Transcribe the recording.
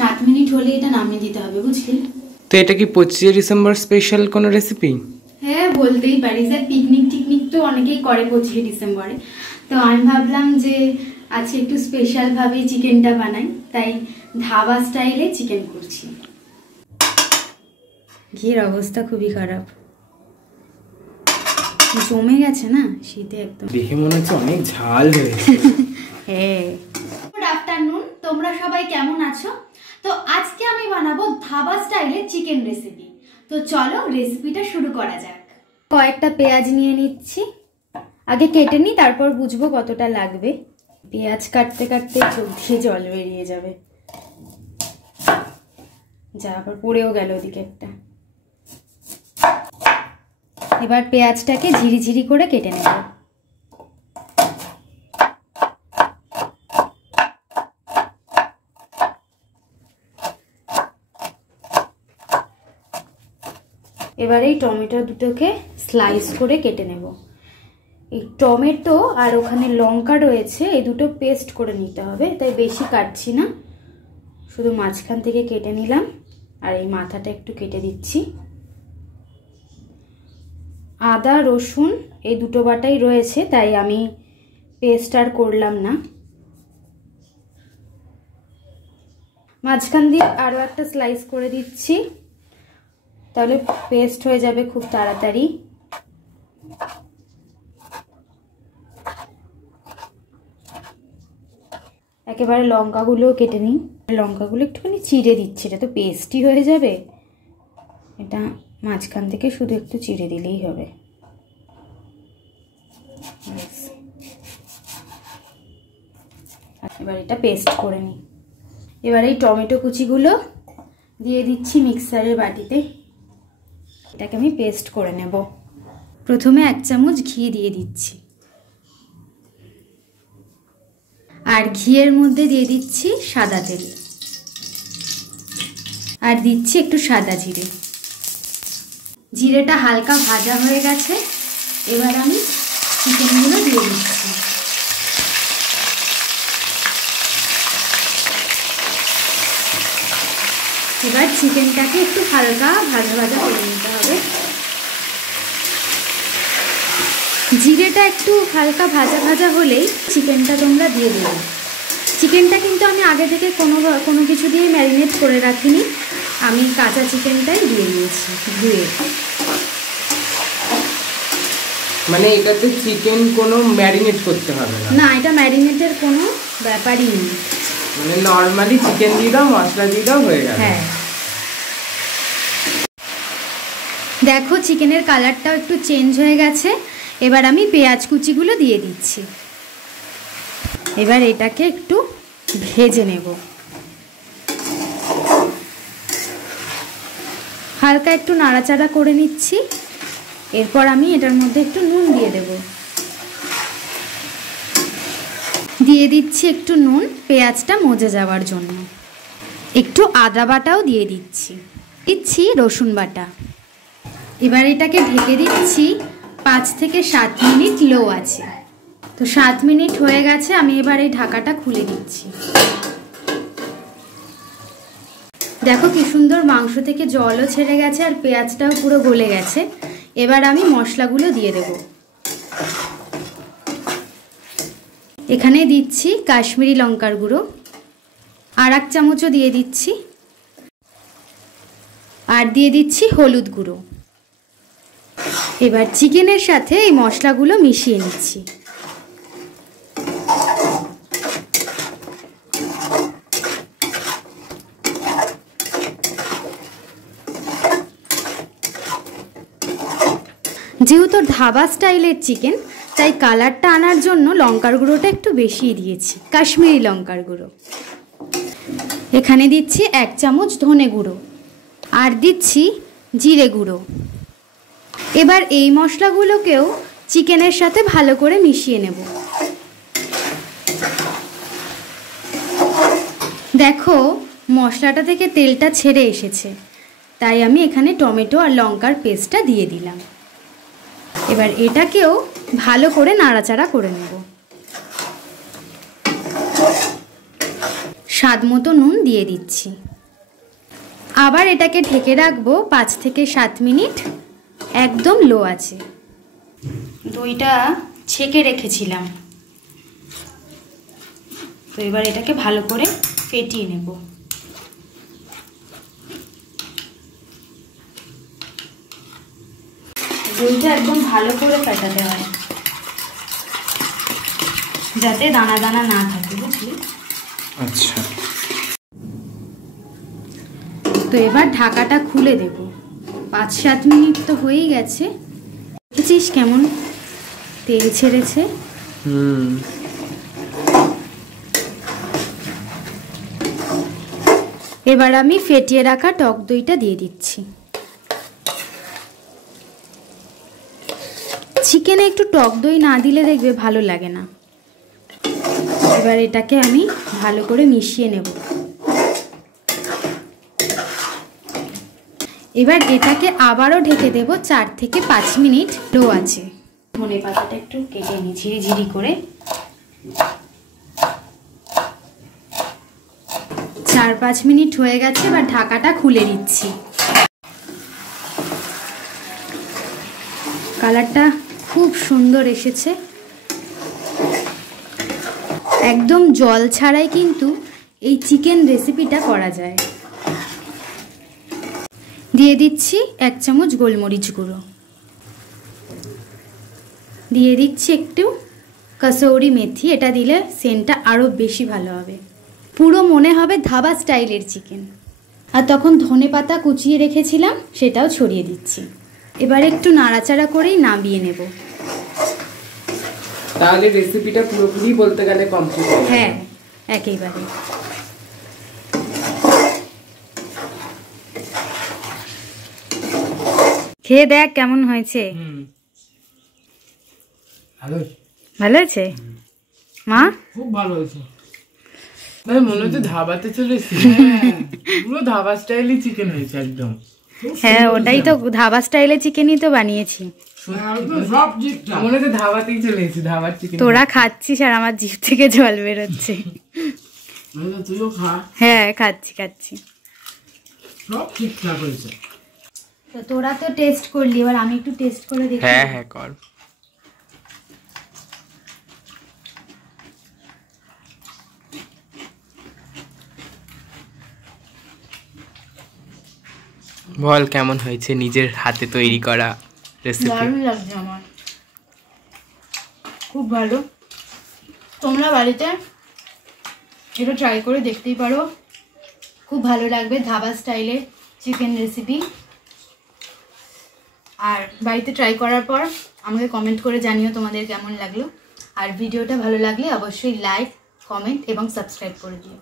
7 minute হলে এটা নামিয়ে দিতে হবে, বুঝলি? তো এটা কি 25 ডিসেম্বর স্পেশাল কোনো রেসিপি? হ্যাঁ, বলতেই পারিস। আর পিকনিক তো অনেকেই করে 25 ডিসেম্বরে। তো আমি ভাবলাম যে আজকে একটু স্পেশাল ভাবে চিকেনটা বানাই, তাই ধাবা স্টাইলে চিকেন করছি। ঘিয়ের অবস্থা খুবই খারাপ, জমে গেছে না শীতে, একদম দেখে মনে হচ্ছে অনেক ঝাল হয়েছে। হ্যাঁ। গুড আফটারনুন, তোমরা সবাই কেমন আছো? তো আজকে আমি বানাবো ধাবা স্টাইলে চিকেন রেসিপি। তো চলো রেসিপিটা শুরু করা যাক। কয়েকটা পেঁয়াজ নিয়ে নিচ্ছি, আগে কেটে নিই, তারপর বুঝবো কতটা লাগবে। পেঁয়াজ কাটতে কাটতে চোখ দিয়ে জল বেরিয়ে যাবে। যা, আবার পড়েও গেল ওদিকে একটা। এবার পেঁয়াজটাকে ঝিরিঝিরি করে কেটে নেব। এবার এই টমেটো দুটোকে স্লাইস করে কেটে নেব। এই টমেটো আর ওখানে লঙ্কা রয়েছে, এই দুটো পেস্ট করে নিতে হবে, তাই বেশি কাটছি না, শুধু মাঝখান থেকে কেটে নিলাম। আর এই মাথাটা একটু কেটে দিচ্ছি। আদা রসুন এই দুটো বাটাই রয়েছে, তাই আমি পেস্ট আর করলাম না। মাঝখান দিয়ে আরও একটা স্লাইস করে দিচ্ছি, তাহলে পেস্ট হয়ে যাবে খুব তাড়াতাড়ি। একেবারে লঙ্কাগুলোও কেটে নিই। লঙ্কাগুলো একটুখানি চিড়ে দিচ্ছি, এটা তো পেস্টই হয়ে যাবে। এটা মাঝখান থেকে শুধু একটু চিড়ে দিলেই হবে। এবার এটা পেস্ট করে নিই। এবার এই টমেটো কুচিগুলো দিয়ে দিচ্ছি মিক্সারের বাটিতে। এটাকে আমি পেস্ট করে নেব। প্রথমে 1 চামচ ঘি দিয়ে দিচ্ছি, আর ঘিয়ের মধ্যে দিয়ে দিচ্ছি সাদা তেল, আর দিচ্ছি একটু সাদা জিরে। জিরেটা হালকা ভাজা হয়ে গেছে, এবার আমি চিকেনগুলো দিয়ে দিচ্ছি। এবার চিকেনটাকে একটু হালকা ভাজা ভাজা করে নিতে হবে। জিরেটা একটু হালকা ভাজা ভাজা হলেই চিকেনটা তোমরা দিয়ে দেবে। চিকেনটা কিন্তু আমি আগে থেকে কোনো কিছু দিয়ে ম্যারিনেট করে রাখিনি, আমি কাঁচা চিকেনটাই দিয়ে দিয়েছি ধুয়ে। মানে এটাতে চিকেন কোনো ম্যারিনেট করতে হবে না? না, এটা ম্যারিনেটের কোনো ব্যাপারই নেই, মানে নর্মালি চিকেন দিয়ে দাও, মশলা দিয়ে দাও, হয়ে গেল। হ্যাঁ। দেখো চিকেনের কালারটাও একটু চেঞ্জ হয়ে গেছে। এবার আমি পেঁয়াজ কুচিগুলো দিয়ে দিচ্ছি। এবার এটাকে একটু ভেজে নেব, হালকা একটু নাড়াচাড়া করে নিচ্ছি। এরপর আমি এটার মধ্যে একটু নুন দিয়ে দেব। দিয়ে দিচ্ছি একটু নুন পেঁয়াজটা মজে যাওয়ার জন্য। একটু আদা বাটাও দিয়ে দিচ্ছি রসুন বাটা। এবার এটাকে ঢেকে দিচ্ছি 5 থেকে 7 মিনিট লো আছে। তো 7 মিনিট হয়ে গেছে, আমি এবার এই ঢাকাটা খুলে দিচ্ছি। দেখো কি সুন্দর মাংস থেকে জলও ছেড়ে গেছে, আর পেঁয়াজটাও পুরো গলে গেছে। এবার আমি মশলাগুলো দিয়ে দেব। এখানে দিচ্ছি কাশ্মীরি লঙ্কার গুঁড়ো, আর 1 চামচও দিয়ে দিচ্ছি, আর দিয়ে দিচ্ছি হলুদ গুঁড়ো। এবার চিকেনের সাথে এই মশলাগুলো মিশিয়ে নিচ্ছি। যেহেতু ধাবা স্টাইলের চিকেন, তাই কালারটা আনার জন্য লঙ্কার গুঁড়োটা একটু বেশি দিয়েছি, কাশ্মীরি লঙ্কার গুঁড়ো। এখানে দিচ্ছি 1 চামচ ধনে গুঁড়ো, আর দিচ্ছি জিরে গুঁড়ো। এবার এই মশলাগুলোকেও চিকেনের সাথে ভালো করে মিশিয়ে নেব। দেখো মশলাটা থেকে তেলটা ছেড়ে এসেছে, তাই আমি এখানে টমেটো আর লঙ্কার পেস্টটা দিয়ে দিলাম। এবার এটাকেও ভালো করে নাড়াচাড়া করে নেব। স্বাদ মতো নুন দিয়ে দিচ্ছি। আবার এটাকে ঢেকে রাখবো 5 থেকে 7 মিনিট, একদম লো আছে। দইটা ছেঁকে রেখেছিলাম, তো এবার এটাকে ভালো করে ফেটিয়ে নেব। দইটা একদম ভালো করে ফেটাতে হয়, যাতে দানা দানা না থাকে, বুঝলি? আচ্ছা, তো এবার ঢাকাটা খুলে দেব। 5-7 মিনিট তো হয়েই গেছে। দেখছিস কেমন তেল ছেড়েছে? এবার আমি ফেটিয়ে রাখা টক দইটা দিয়ে দিচ্ছি। চিকেনে একটু টক দই না দিলে দেখবে ভালো লাগে না। এবার এটাকে আমি ভালো করে মিশিয়ে নেব। এবার এটাকে আবারও ঢেকে দেব 4 থেকে 5 মিনিট, লো আছে। ধনে পাতাটা একটু কেটে নিই ঝিরিঝিরি করে। 4-5 মিনিট হয়ে গেছে, এবার ঢাকাটা খুলে দিচ্ছি। কালারটা খুব সুন্দর এসেছে, একদম জল ছাড়াই কিন্তু এই চিকেন রেসিপিটা করা যায়। দিয়ে দিচ্ছি 1 চামচ গোলমরিচ গুঁড়ো, দিয়ে দিচ্ছি একটু কসৌরি মেথি। এটা দিলে সেন্টটা আরও বেশি ভালো হবে, পুরো মনে হবে ধাবা স্টাইলের চিকেন। আর তখন ধনে পাতা কুচিয়ে রেখেছিলাম, সেটাও ছড়িয়ে দিচ্ছি। এবার একটু নাড়াচাড়া করেই নামিয়ে নেব। তাহলে রেসিপিটা পুরোপুরি বলতে গেলে কমপ্লিট। হ্যাঁ, একেবারে। খেয়ে দেখ কেমন হয়েছে। ভালো আছে মা? খুব ভালো হয়েছে। মনে হচ্ছে ধাবাতে চলে এসেছি, পুরো ধাবা স্টাইলে চিকেন হয়েছে একদম। হ্যাঁ, ওটাই তো ধাবা স্টাইলে চিকেনই তো বানিয়েছি। মনে হচ্ছে ধাবাতেই চলে এসেছি, ধাবার চিকেন। তোরা খাচ্ছিস আর আমার জিভ থেকে জল বেরোচ্ছে। তুইও খা। হ্যাঁ, খাচ্ছি। সব ঠিকঠাক হয়েছে। তো তোরা তো টেস্ট করলি, এবার আমি একটু টেস্ট করে দেখি। হ্যাঁ কর। বল কেমন হয়েছে নিজের হাতে তৈরি করা রেসিপি? দারুণ লাগছে আমার, খুব ভালো। তোমরা বাড়িতে এটা ট্রাই করে দেখতেই পারো, খুব ভালো লাগবে ধাবা স্টাইলের চিকেন রেসিপি। আর বাড়িতে ট্রাই করার পর আমাকে কমেন্ট করে জানিও তোমাদের কেমন লাগলো। আর ভিডিওটা ভালো লাগলে অবশ্যই লাইক, কমেন্ট এবং সাবস্ক্রাইব করে দিও।